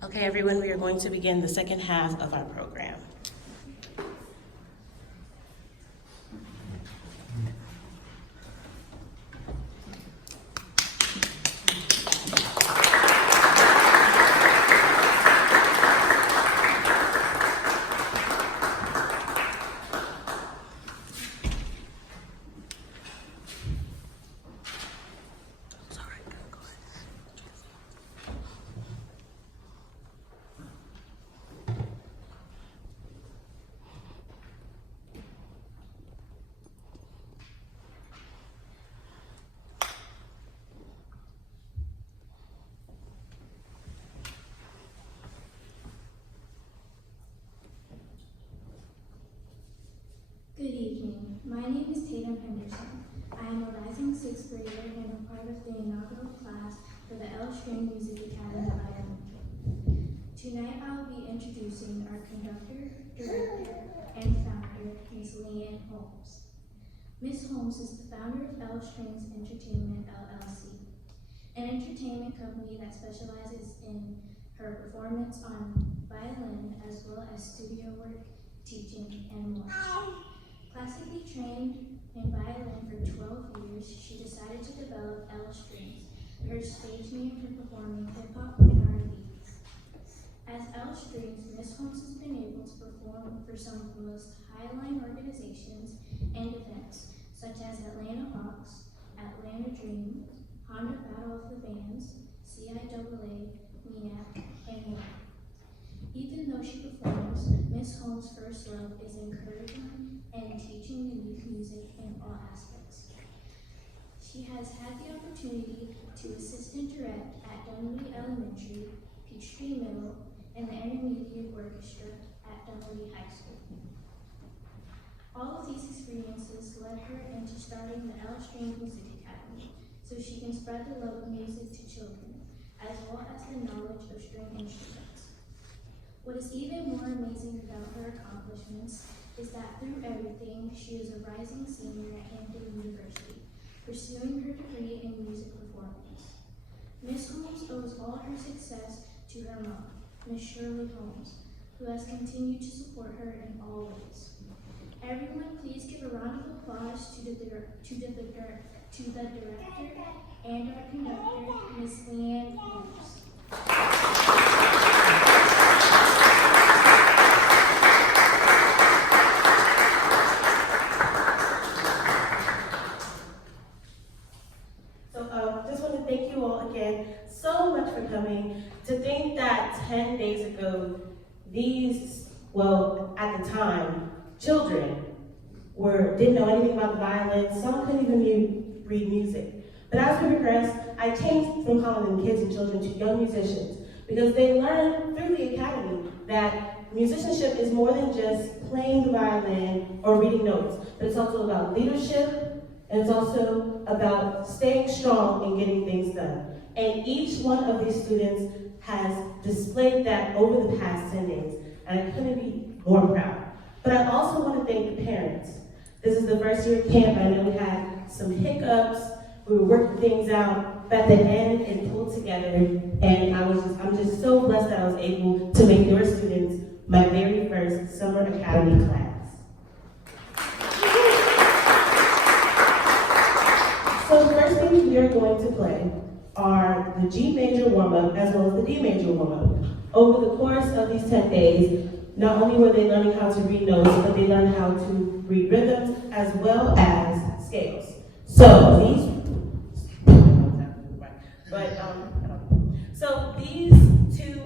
Okay, everyone, we are going to begin the second half of our program. Good evening. My name is Tatum Henderson. I am a rising sixth grader and a part of the inaugural class for the L-Stringz Music Academy Violin. Tonight I will be introducing our conductor, director, and founder, Ms. Leanne Holmes. Ms. Holmes is the founder of L-Stringz Entertainment LLC, an entertainment company that specializes in her performance on violin as well as studio work, teaching, and more. Classically trained in violin for 12 years, she decided to develop L-Stringz, her stage name for performing hip-hop and R&B. As L-Stringz, Ms. Holmes has been able to perform for some of the most high-line organizations and events, such as Atlanta Hawks, Atlanta Dream, Honda Battle of the Bands, CIAA, MEAC, and more. Even though she performs, Ms. Holmes' first love is encouraging and teaching the youth music in all aspects. She has had the opportunity to assist and direct at Dunwoody Elementary, Peachtree Middle, and the Intermediate Orchestra at Dunwoody High School. All of these experiences led her into starting the L-Stringz Music Academy, so she can spread the love of music to children, as well as the knowledge of string instruments. What is even more amazing about her accomplishments is that through everything, she is a rising senior at Hampton University, pursuing her degree in music performance. Ms. Holmes owes all her success to her mom, Ms. Shirley Holmes, who has continued to support her in all ways. Everyone, please give a round of applause to the director and our conductor, Ms. Leanne Holmes. Thank you all again so much for coming. To think that 10 days ago, at the time, children didn't know anything about the violin, some couldn't even read music. But as we progressed, I changed from calling them kids and children to young musicians, because they learn through the academy that musicianship is more than just playing the violin or reading notes, but it's also about leadership, and it's also about staying strong and getting things done. And each one of these students has displayed that over the past 10 days, and I couldn't be more proud. But I also want to thank the parents. This is the first year of camp. I know we had some hiccups, we were working things out, but at the end it pulled together, and I'm just so blessed that I was able to make your students my very first summer academy class. So the first things we are going to play are the G major warm-up as well as the D major warm-up. Over the course of these 10 days, not only were they learning how to read notes, but they learned how to read rhythms as well as scales. So these two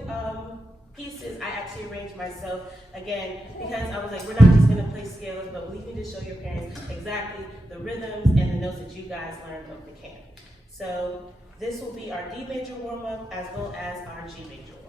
pieces I actually arranged myself, again, because I was like, we're not just gonna play scales, but we need to show your parents exactly the rhythms and the notes that you guys learned over the camp. So this will be our D major warm-up as well as our G major warm-up.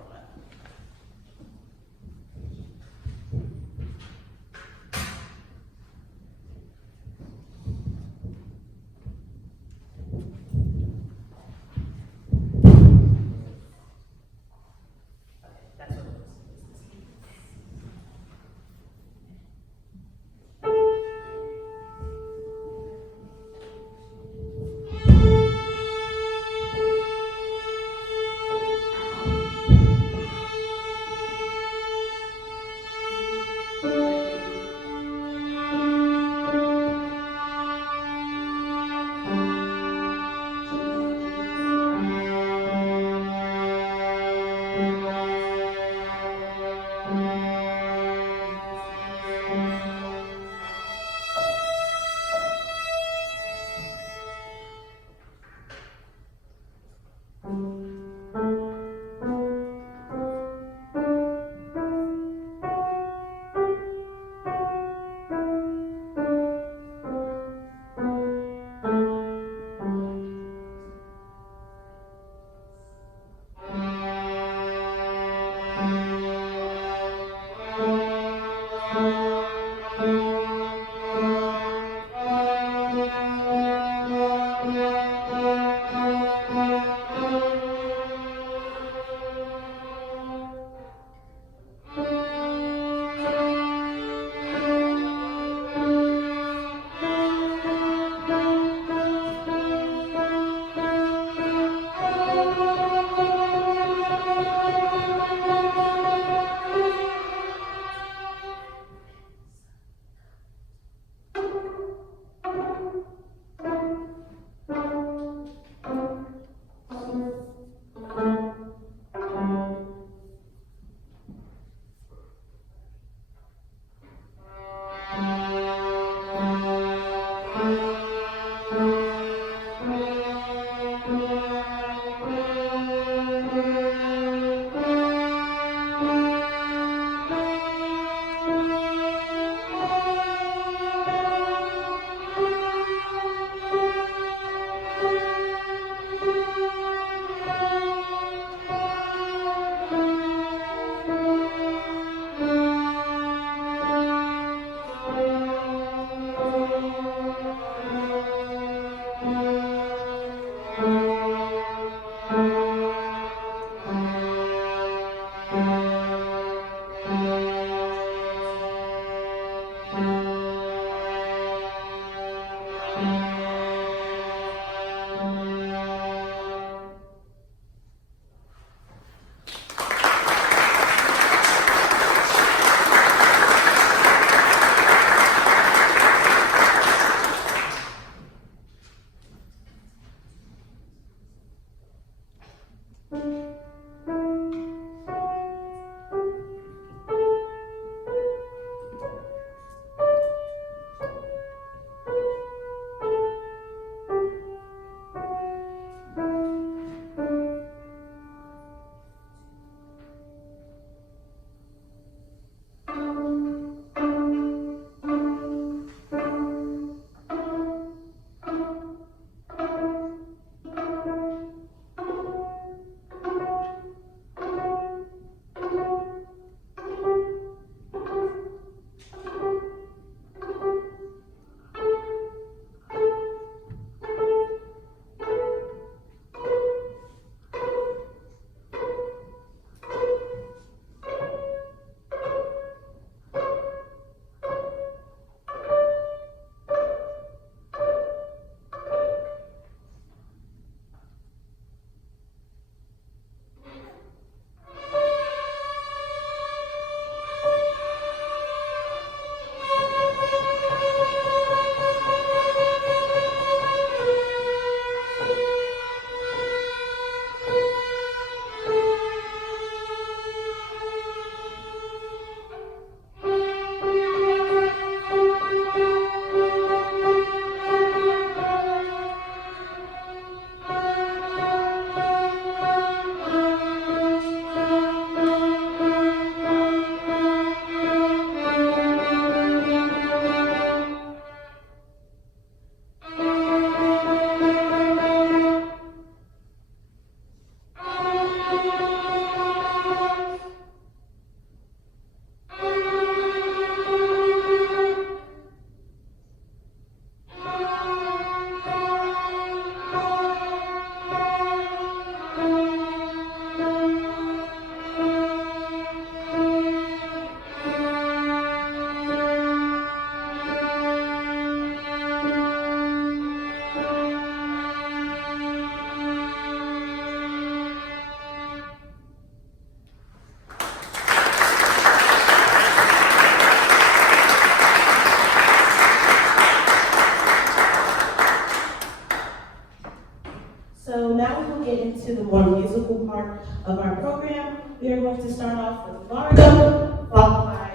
of our program. We are going to start off with Largo, followed by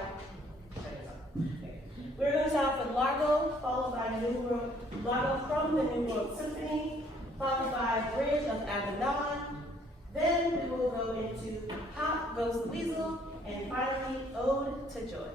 we're going to start off with Largo, followed by Largo from the New World Symphony, followed by Bridge of Agamemnon. Then we will go into Hop Goes the Weasel, and finally Ode to Joy.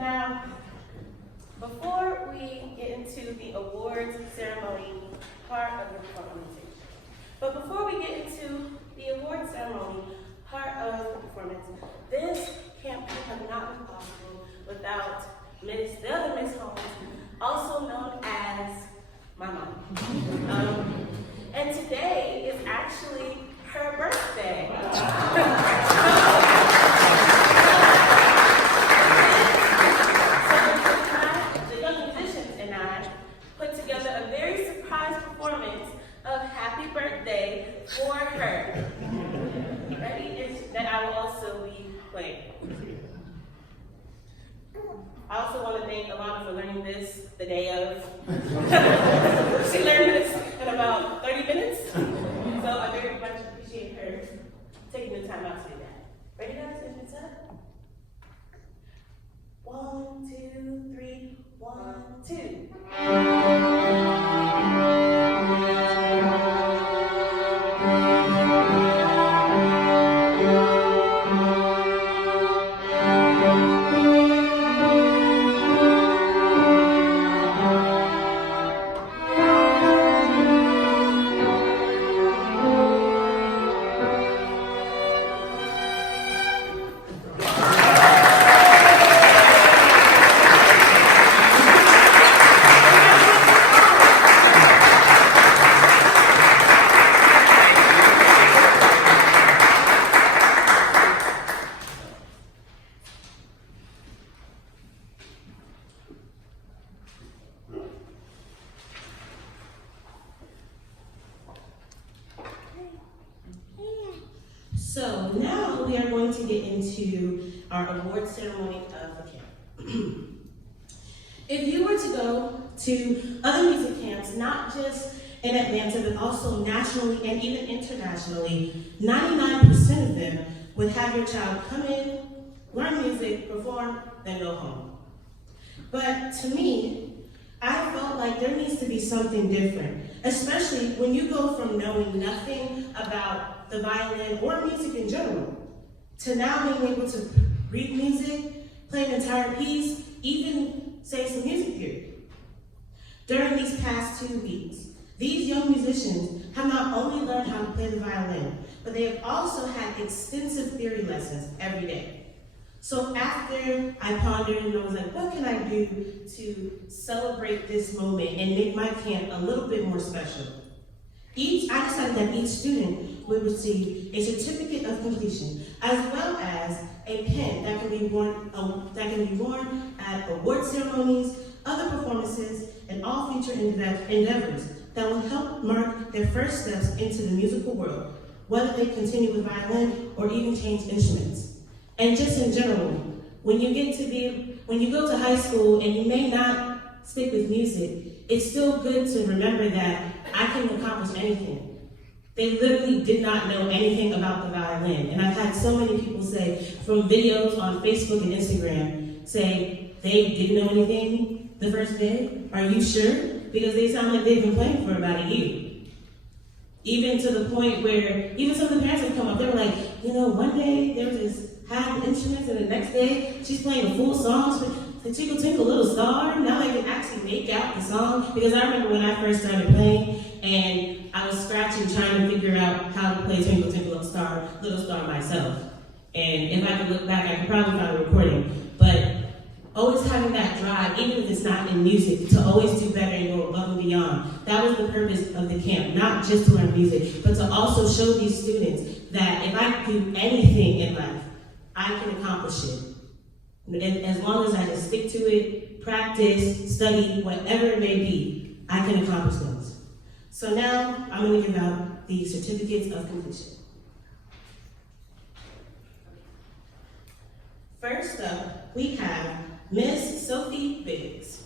Now, before we get into the awards ceremony part of the performance, but before we get into the awards ceremony part of the performance, this campaign would not be possible without the other Miss Holmes, also known as my mom. And today is actually her birthday. So the young musicians and I put together a very surprise performance of Happy Birthday for her. Ready? That I will also be playing. I also want to thank Alana for learning this the day of. She learned this in about 30 minutes. So I very much appreciate her taking the time out to do that. Ready guys? If it's up. 1, 2, 3, 1, 2. So now we are going to get into our award ceremony of the camp. If you were to go to other music camps, not just in Atlanta, but also nationally and even internationally, 99% of them would have your child come in, learn music, perform, then go home. But to me, I felt like there needs to be something different, especially when you go from knowing nothing about the violin or music in general, to now being able to read music, play an entire piece, even say some music theory. During these past 2 weeks, these young musicians have not only learned how to play the violin, but they have also had extensive theory lessons every day. So after I pondered and I was like, what can I do to celebrate this moment and make my camp a little bit more special? I decided that each student would receive a certificate of completion, as well as a pin that can be worn at award ceremonies, other performances, and all future endeavors that will help mark their first steps into the musical world, whether they continue with violin or even change instruments. And just in general, when you go to high school and you may not stick with music, it's still good to remember that I can accomplish anything. They literally did not know anything about the violin. And I've had so many people say, from videos on Facebook and Instagram, say they didn't know anything the first day. Are you sure? Because they sound like they've been playing for about a year. Even to the point where, even some of the parents have come up, they were like, one day there was this half instruments, and the next day she's playing a full song, the Twinkle Twinkle Little Star. Now they can actually make out the song. Because I remember when I first started playing, and I was scratching, trying to figure out how to play Twinkle Twinkle Little Star myself. And if I could look back, I could probably find a recording. But always having that drive, even if it's not in music, to always do better and go above and beyond. That was the purpose of the camp, not just to learn music, but to also show these students that if I do anything in life, I can accomplish it. And as long as I just stick to it, practice, study, whatever it may be, I can accomplish those. So now I'm going to give out the certificates of completion. First up, we have Miss Sophie Biggs.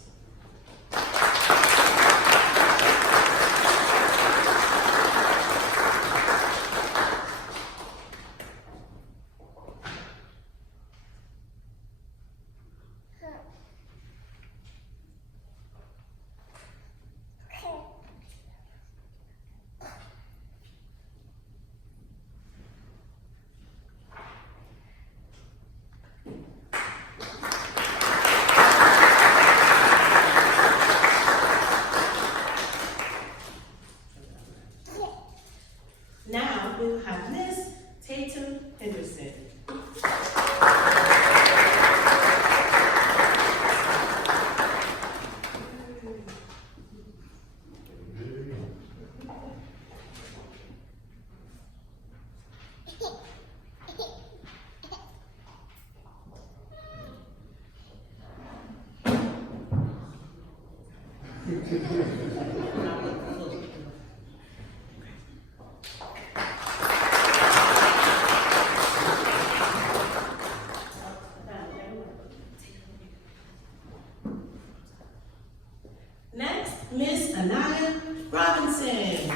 Next, Miss Anaya Robinson.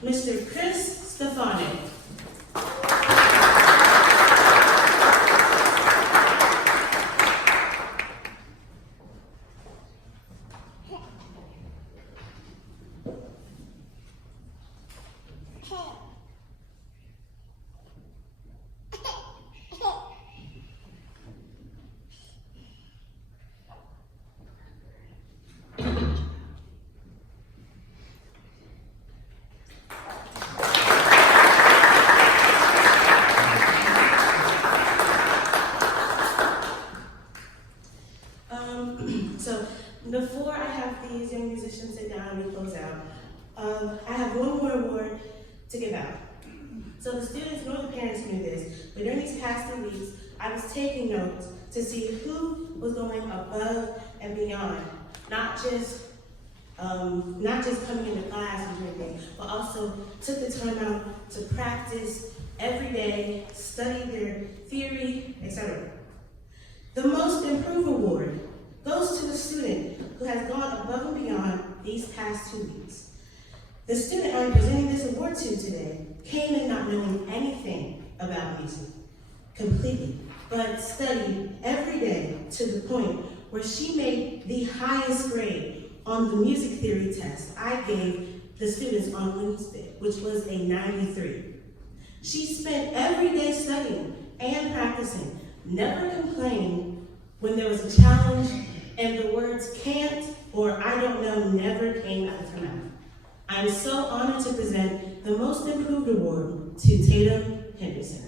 Mr. Chris Stefanik. So before I have these young musicians sit down and close out, I have one more award to give out. So the students nor the parents knew this, but during these past 2 weeks, I was taking notes to see who was going above and beyond, not just coming into class and doing things, but also took the time out to practice every day, study their theory, etc. The Most Improved Award goes to the student who has gone above and beyond these past 2 weeks. The student I'm presenting this award to today came in not knowing anything about music, completely, but studied every day to the point where she made the highest grade on the music theory test I gave the students on Wednesday, which was a 93. She spent every day studying and practicing, never complaining when there was a challenge and the words can't or I don't know never came out of her mouth. I'm so honored to present the Most Improved Award to Tatum Henderson.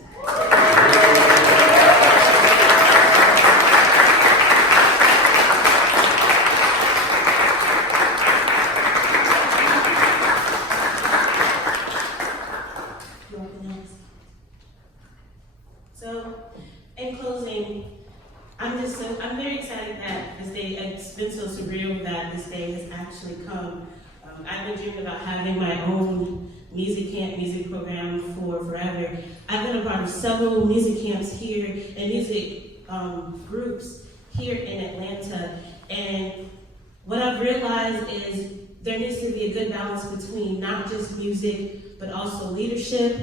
So, in closing, I'm very excited that this day, it's been so surreal that this day has actually come. I've been dreaming about having my own music camp, music program for forever. I've been a part of several music camps here and music groups here in Atlanta. And what I've realized is there needs to be a good balance between not just music, but also leadership,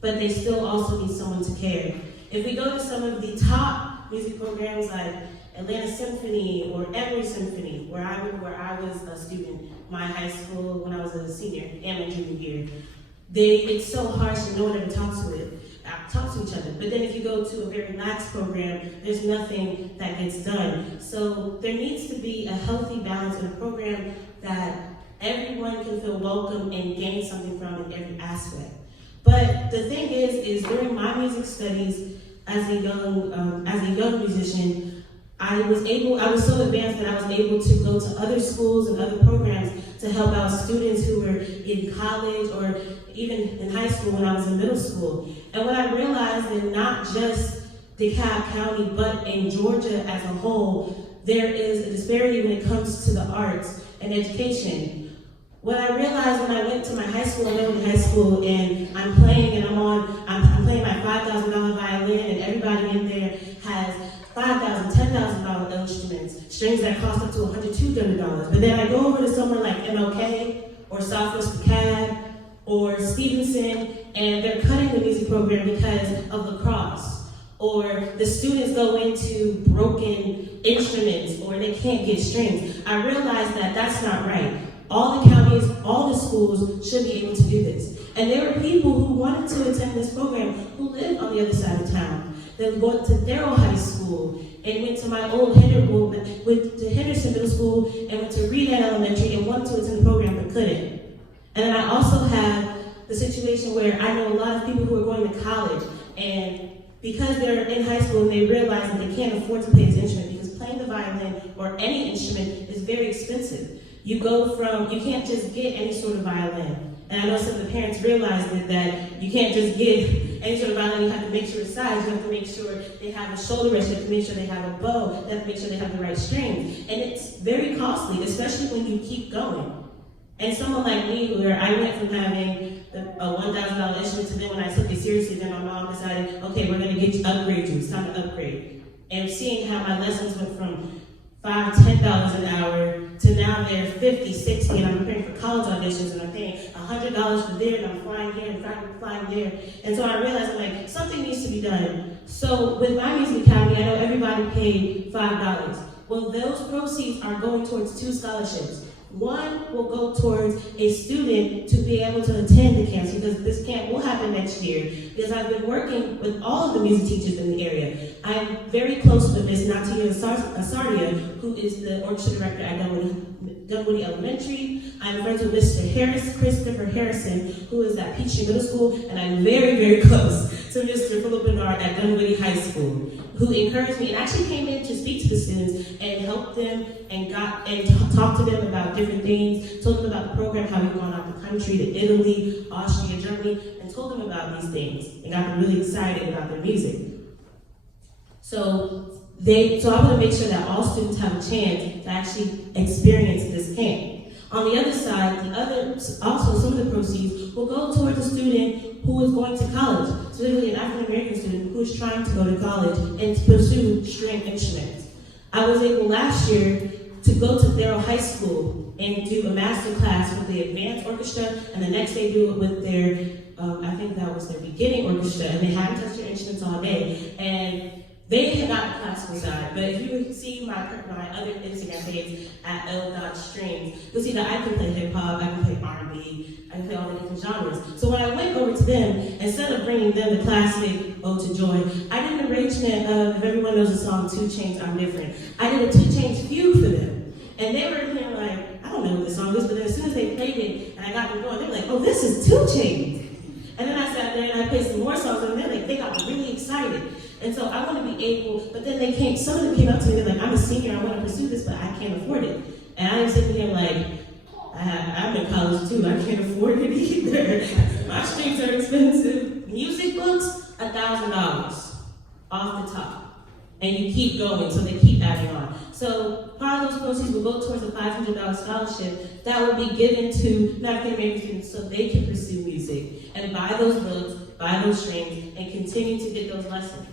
but they still also need someone to care. If we go to some of the top music programs like Atlanta Symphony or Emory Symphony, where I was a student, my high school when I was a senior and my junior year, it's so harsh and no one ever talks to each other. But then if you go to a very lax program, there's nothing that gets done. So there needs to be a healthy balance in a program that everyone can feel welcome and gain something from in every aspect. But the thing is during my music studies as a young musician, I was so advanced that I was able to go to other schools and other programs to help out students who were in college or even in high school when I was in middle school. And what I realized in not just DeKalb County, but in Georgia as a whole, there is a disparity when it comes to the arts and education. What I realized when I went to my high school, I went to high school and I'm playing and I'm playing my $5,000 violin and everybody in there has $5,000, $10,000 instruments, strings that cost up to $100, $200. But then I go over to somewhere like MLK or Southwest DeKalb or Stevenson, and they're cutting the music program because of lacrosse. Or the students go into broken instruments or they can't get strings. I realized that that's not right. All the counties, all the schools should be able to do this. And there were people who wanted to attend this program who lived on the other side of town. They were going to Darrell High School and went to my old went to Henderson Middle School and went to Reed Elementary and wanted to attend the program but couldn't. And then I also have the situation where I know a lot of people who are going to college, and because they're in high school and they realize that they can't afford to play this instrument, because playing the violin or any instrument is very expensive. You can't just get any sort of violin. And I know some of the parents realized that you can't just get any sort of violin. You have to make sure it's sized. You have to make sure they have a shoulder rest. You have to make sure they have a bow. You have to make sure they have the right strings. And it's very costly, especially when you keep going. And someone like me, where I went from having a $1,000 instrument to then when I took it seriously, then my mom decided, okay, we're going to upgrade you. It's time to upgrade. And seeing how my lessons went from $5, $10 an hour to now they're $50, $60, and I'm preparing for college auditions, and I'm paying $100 for there, and I'm flying here and flying there. And so I realized, something needs to be done. So with my music academy, I know everybody paid $5. Well, those proceeds are going towards 2 scholarships. One will go towards a student to be able to attend the camps, because this camp will happen next year, because I've been working with all of the music teachers in the area. I'm very close with Ms. Natia Asardia, who is the orchestra director at Dunwoody Elementary. I'm friends with Mr. Christopher Harrison, who is at Peachtree Middle School, and I'm very, very close to Mr. Philip Bernard at Dunwoody High School, who encouraged me and actually came in to speak to the students and help them and talk to them about different things, told them about the program, how we've gone out the country to Italy, Austria, Germany, and told them about these things and got them really excited about their music. So I want to make sure that all students have a chance to actually experience this camp. On the other side, also some of the proceeds will go towards a student who is going to college, specifically an African American student who is trying to go to college and to pursue string instruments. I was able last year to go to Darrell High School and do a master class with the advanced orchestra, and the next day do it with their, I think that was their beginning orchestra, and they hadn't touched their instruments all day. And they had not the classical side, but if you see my other Instagram page at L-Stringz, you'll see that I can play hip hop, I can play R&B, I can play all the different genres. So when I went over to them, instead of bringing them the classic Ode to Joy, I did an arrangement of, if everyone knows the song 2 Chainz, I'm Different. I did a 2 Chainz fugue for them. And they were here like, I don't know what this song is, but then as soon as they played it and I got them going, they were like, oh, this is 2 Chainz. And then I sat there and I played some more songs, and they got really excited. And so I want to be able, but then some of them came up to me, they're like, I'm a senior, I want to pursue this, but I can't afford it. And I was sitting here like, I'm in college too, I can't afford it either. My strings are expensive. Music books, $1,000 off the top. And you keep going, so they keep adding on. So part of those proceeds will go towards a $500 scholarship that will be given to African American students so they can pursue music and buy those books, buy those strings, and continue to get those lessons.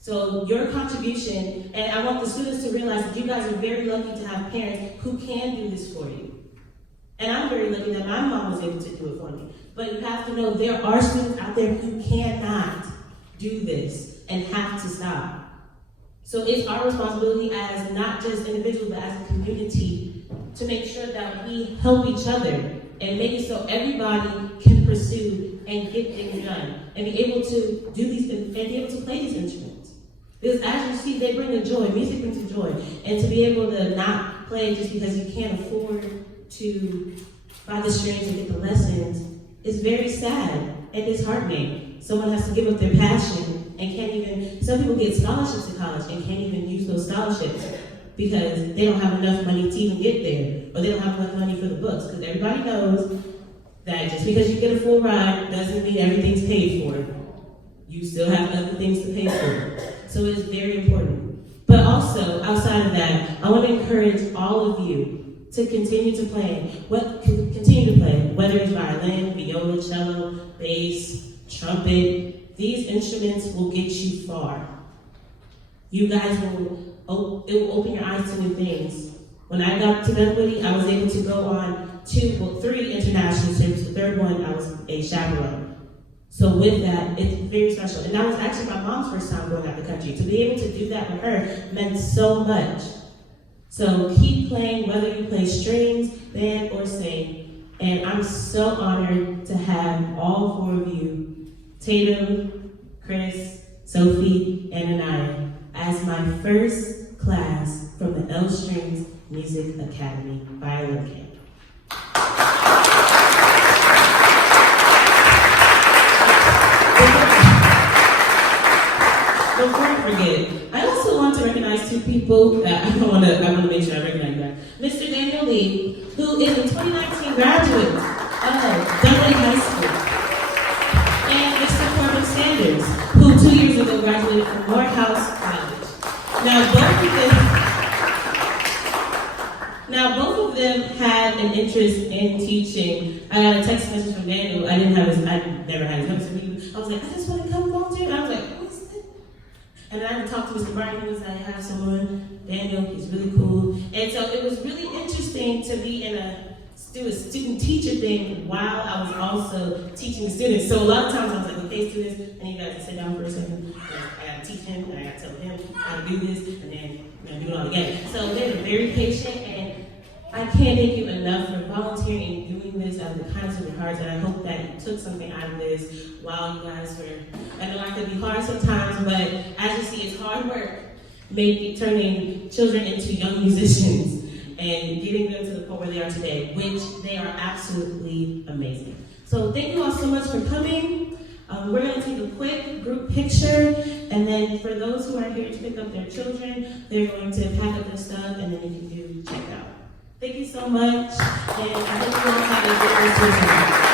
So your contribution, and I want the students to realize that you guys are very lucky to have parents who can do this for you. And I'm very lucky that my mom was able to do it for me. But you have to know there are students out there who cannot do this and have to stop. So it's our responsibility as not just individuals, but as a community to make sure that we help each other and make it so everybody can pursue and get things done and be able to do these and be able to play these instruments. Because as you see, they bring a joy. Music brings a joy. And to be able to not play just because you can't afford to buy the strings and get the lessons is very sad and disheartening. Someone has to give up their passion and can't even, some people get scholarships to college and can't even use those scholarships because they don't have enough money to even get there, or they don't have enough money for the books, because everybody knows that just because you get a full ride doesn't mean everything's paid for. You still have other things to pay for. So it's very important. But also, outside of that, I want to encourage all of you to continue to play. Continue to play, whether it's violin, viola, cello, bass, trumpet. These instruments will get you far. You guys it will open your eyes to new things. When I got to Dunwoody, I was able to go on 3 international trips. The third one, I was a chaperone. So with that, it's very special. And that was actually my mom's first time going out the country. To be able to do that with her meant so much. So keep playing, whether you play strings, band, or sing. And I'm so honored to have all 4 of you, Tatum, Chris, Sophie, and Anaya. I as my first class from the L-Stringz Music Academy Violin Camp. Before I forget, I also want to recognize two people that I want to make sure I recognize that. Mr. Daniel Lee, who is a 2019 graduate of Dunwoody High School, and Mr. Corbin Sanders, who 2 years ago graduated from Morehouse College. Now both of them had an interest in teaching. I got a text message from Daniel. I never had his number, so I was like, I just want to come volunteer. And I was like, what is that? And then I talked to Mr. Barton. He was like, I have someone, Daniel, he's really cool. And so it was really interesting to be in do a student-teacher thing while I was also teaching the students. So a lot of times I was like, okay, students, I need you guys to sit down for a second. I gotta teach him, and I gotta tell him how to do this, and then we're gonna do it all again. So they were very patient, and I can't thank you enough for volunteering and doing this out of the kindness of your hearts, and I hope that you took something out of this while you guys were, I know I could be hard sometimes, but as you see, it's hard work, turning children into young musicians and getting them to the point where they are today, which they are absolutely amazing. So thank you all so much for coming. We're going to take a quick group picture, and then for those who are here to pick up their children, they're going to pack up their stuff, and then you can do check out. Thank you so much, and I hope you all have a good rest of your time.